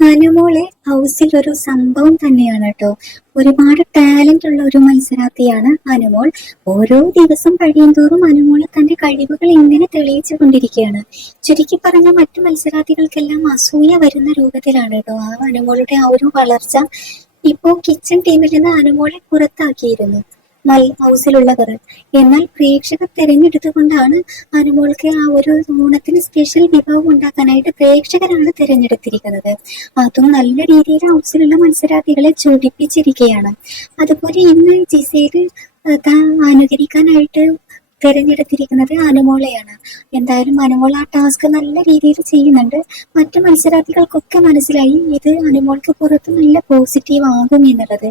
അനുമോളെ ഹൗസിൽ ഒരു സംഭവം തന്നെയാണ് കേട്ടോ. ഒരുപാട് ടാലന്റ് ഉള്ള ഒരു മത്സരാർത്ഥിയാണ് അനുമോൾ. ഓരോ ദിവസം കഴിയുന്തോറും അനുമോൾ തന്റെ കഴിവുകൾ ഇങ്ങനെ തെളിയിച്ചു കൊണ്ടിരിക്കുകയാണ്. ചുരുക്കി പറഞ്ഞ മറ്റു മത്സരാർത്ഥികൾക്കെല്ലാം അസൂയ വരുന്ന രൂപത്തിലാണ് കേട്ടോ ആ അനുമോളുടെ ആ ഒരു വളർച്ച. ഇപ്പോ കിച്ചൺ ടീമിൽ നിന്ന് അനുമോളെ പുറത്താക്കിയിരുന്നു. ഹൗസിലുള്ളവർ എന്നാൽ പ്രേക്ഷകർ തിരഞ്ഞെടുത്തുകൊണ്ടാണ് അനുമോൾക്ക് ആ ഒരു ഓണത്തിന് സ്പെഷ്യൽ വിഭവം ഉണ്ടാക്കാനായിട്ട് പ്രേക്ഷകരാണ് തിരഞ്ഞെടുത്തിരിക്കുന്നത്. അതും നല്ല രീതിയിൽ ഹൗസിലുള്ള മത്സരാർത്ഥികളെ ചൊടിപ്പിച്ചിരിക്കുകയാണ്. അതുപോലെ ഇന്ന് ജിസയിൽ അനുകരിക്കാനായിട്ട് തിരഞ്ഞെടുത്തിരിക്കുന്നത് അനുമോളയാണ്. എന്തായാലും അനുമോൾ ആ ടാസ്ക് നല്ല രീതിയിൽ ചെയ്യുന്നുണ്ട്. മറ്റു മത്സരാർത്ഥികൾക്കൊക്കെ മനസ്സിലായി ഇത് അനുമോൾക്ക് പുറത്ത് നല്ല പോസിറ്റീവ് ആകും എന്നുള്ളത്.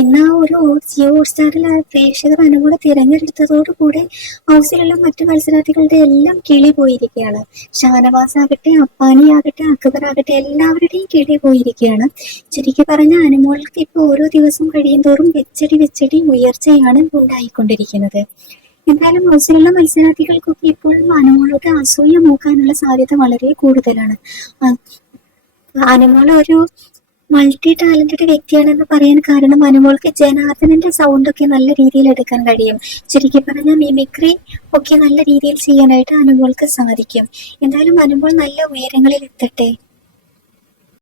ഇന്ന് ആ ഒരു ജിയോ ഹോട്ട്സ്റ്റാറിൽ ആ പ്രേക്ഷകർ അനുമോളെ തിരഞ്ഞെടുത്തതോടുകൂടെ ഹൗസിലുള്ള മറ്റു മത്സരാർത്ഥികളുടെ എല്ലാം കിളി പോയിരിക്കുകയാണ്. ഷാനവാസ് ആകട്ടെ അപ്പാനി ആകട്ടെ അക്ബർ ആകട്ടെ എല്ലാവരുടെയും കിളി പോയിരിക്കുകയാണ്. ചുരുക്കി പറഞ്ഞ അനുമോൾക്ക് ഇപ്പോൾ ഓരോ ദിവസം കഴിയും തോറും വെച്ചടി വെച്ചടി ഉയർച്ചയാണ് ഉണ്ടായിക്കൊണ്ടിരിക്കുന്നത്. എന്തായാലും ഹൗസിലുള്ള മത്സരാർത്ഥികൾക്കൊക്കെ ഇപ്പോഴും അനുമോളോട് അസൂയ മൂക്കാനുള്ള സാധ്യത വളരെ കൂടുതലാണ്. അനുമോൾ ഒരു മൾട്ടി ടാലന്റഡ് വ്യക്തിയാണെന്ന് പറയാൻ കാരണം അനുമോൾക്ക് ജനാർദ്ദനന്റെ സൗണ്ട് ഒക്കെ നല്ല രീതിയിൽ എടുക്കാൻ കഴിയും. ചുരുക്കി പറഞ്ഞാൽ മിമിക്രി ഒക്കെ നല്ല രീതിയിൽ ചെയ്യാനായിട്ട് അനുമോൾക്ക് സാധിക്കും. എന്തായാലും അനുമോൾ നല്ല ഉയരങ്ങളിൽ എത്തട്ടെ.